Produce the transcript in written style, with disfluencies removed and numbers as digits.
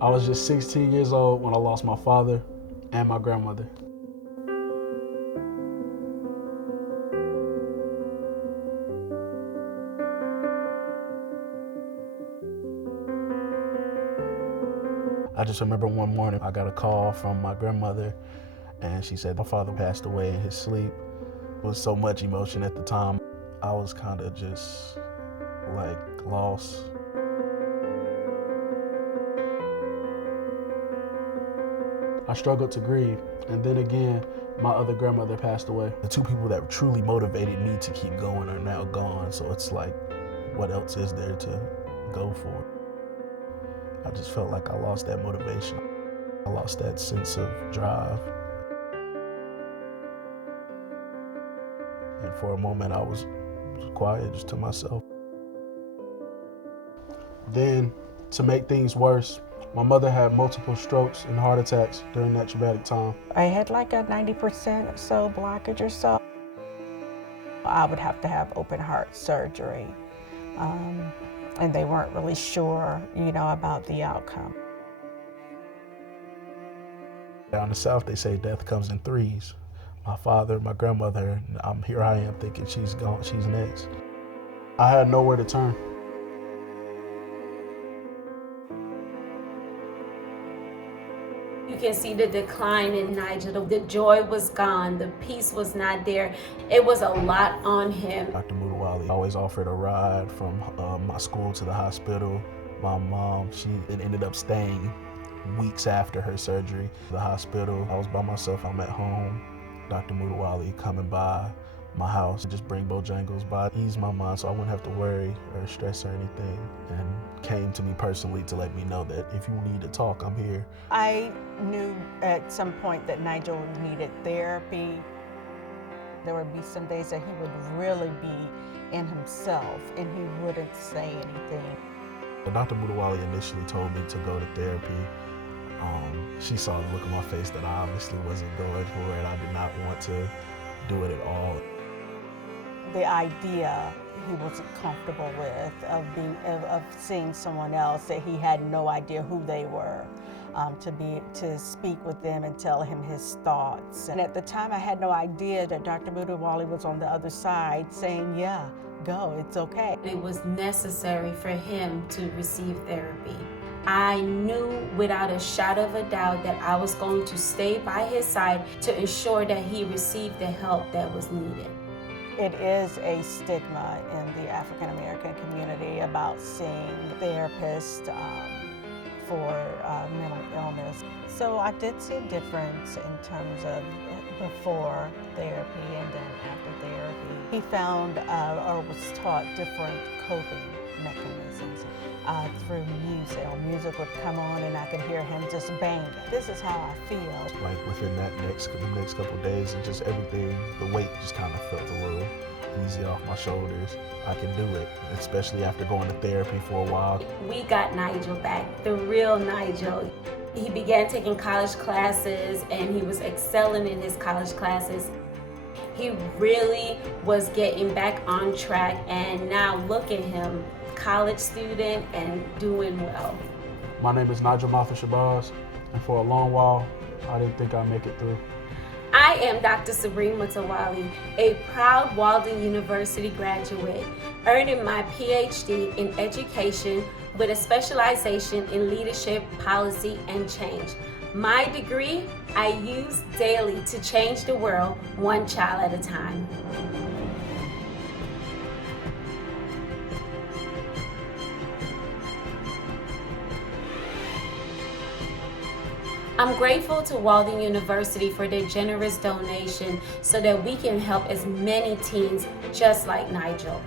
I was just 16 years old when I lost my father and my grandmother. I just remember one morning I got a call from my grandmother and she said my father passed away in his sleep. It was so much emotion at the time. I was kind of just like lost. I struggled to grieve, and then again, my other grandmother passed away. The two people that truly motivated me to keep going are now gone, so it's like, what else is there to go for? I just felt like I lost that motivation. I lost that sense of drive. And for a moment, I was quiet, just to myself. Then, to make things worse, my mother had multiple strokes and heart attacks during that traumatic time. I had like a 90% or so blockage or so. I would have to have open heart surgery. And they weren't really sure, about the outcome. Down the South, they say death comes in threes. My father, my grandmother, and here I am thinking she's gone, she's next. I had nowhere to turn. You can see the decline in Nigel. The joy was gone. The peace was not there. It was a lot on him. Dr. Mutawally always offered a ride from my school to the hospital. My mom, she ended up staying weeks after her surgery. The hospital, I was by myself, I'm at home. Dr. Mutawally coming by my house, just bring Bojangles by, ease my mind so I wouldn't have to worry or stress or anything, and came to me personally to let me know that if you need to talk, I'm here. I knew at some point that Nigel needed therapy. There would be some days that he would really be in himself and he wouldn't say anything. Dr. Mutawally initially told me to go to therapy. She saw the look on my face that I obviously wasn't going for it. I did not want to do it at all. The idea he wasn't comfortable with of seeing someone else that he had no idea who they were, to speak with them and tell him his thoughts. And at the time I had no idea that Dr. Mutawally was on the other side saying, yeah, go, it's okay. It was necessary for him to receive therapy. I knew without a shadow of a doubt that I was going to stay by his side to ensure that he received the help that was needed. It is a stigma in the African American community about seeing therapists for mental illness. So I did see a difference in terms of before therapy and then after therapy. He found or was taught different coping mechanisms through music. Music would come on and I could hear him just banging. This is how I feel. Like within the next couple of days, and just everything, the weight just kind of felt a little easy off my shoulders. I can do it, especially after going to therapy for a while. We got Nigel back, the real Nigel. He began taking college classes and he was excelling in his college classes. He really was getting back on track, and now look at him, college student and doing well. My name is Nigel Shabazz, and for a long while, I didn't think I'd make it through. I am Dr. Sabreen Mutawally, a proud Walden University graduate, earning my PhD in education with a specialization in leadership, policy, and change. My degree, I use daily to change the world one child at a time. I'm grateful to Walden University for their generous donation so that we can help as many teens just like Nigel.